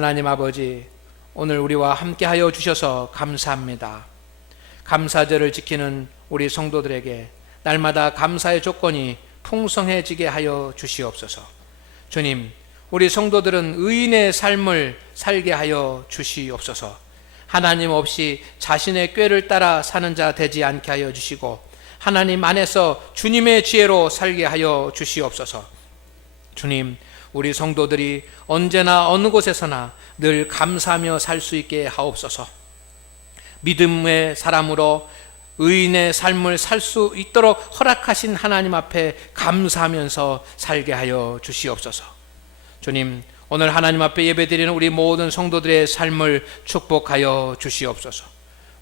하나님 아버지, 오늘 우리와 함께하여 주셔서 감사합니다. 감사절을 지키는 우리 성도들에게 날마다 감사의 조건이 풍성해지게 하여 주시옵소서. 주님, 우리 성도들은 의인의 삶을 살게 하여 주시옵소서. 하나님 없이 자신의 꾀를 따라 사는 자 되지 않게 하여 주시고 하나님 안에서 주님의 지혜로 살게 하여 주시옵소서. 주님, 우리 성도들이 언제나 어느 곳에서나 늘 감사하며 살 수 있게 하옵소서. 믿음의 사람으로 의인의 삶을 살 수 있도록 허락하신 하나님 앞에 감사하면서 살게 하여 주시옵소서. 주님, 오늘 하나님 앞에 예배드리는 우리 모든 성도들의 삶을 축복하여 주시옵소서.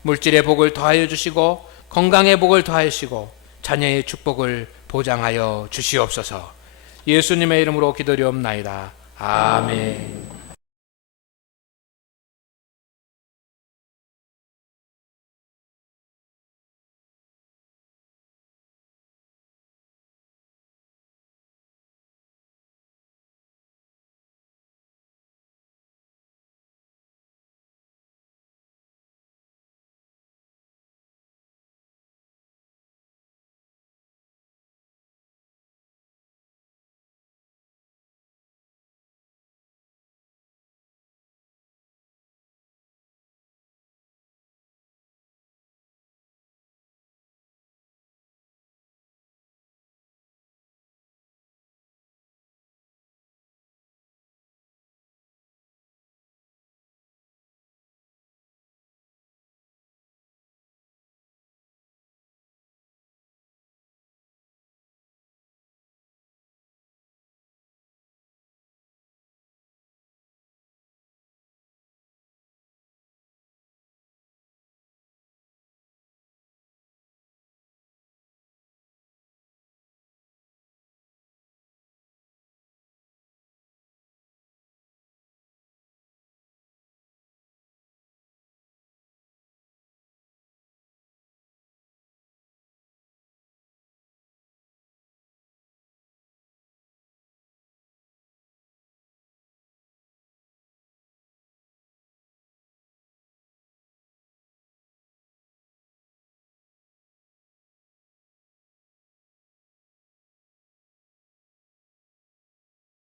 물질의 복을 더하여 주시고 건강의 복을 더하여 주시고 자녀의 축복을 보장하여 주시옵소서. 예수님의 이름으로 기도리옵나이다. 아멘.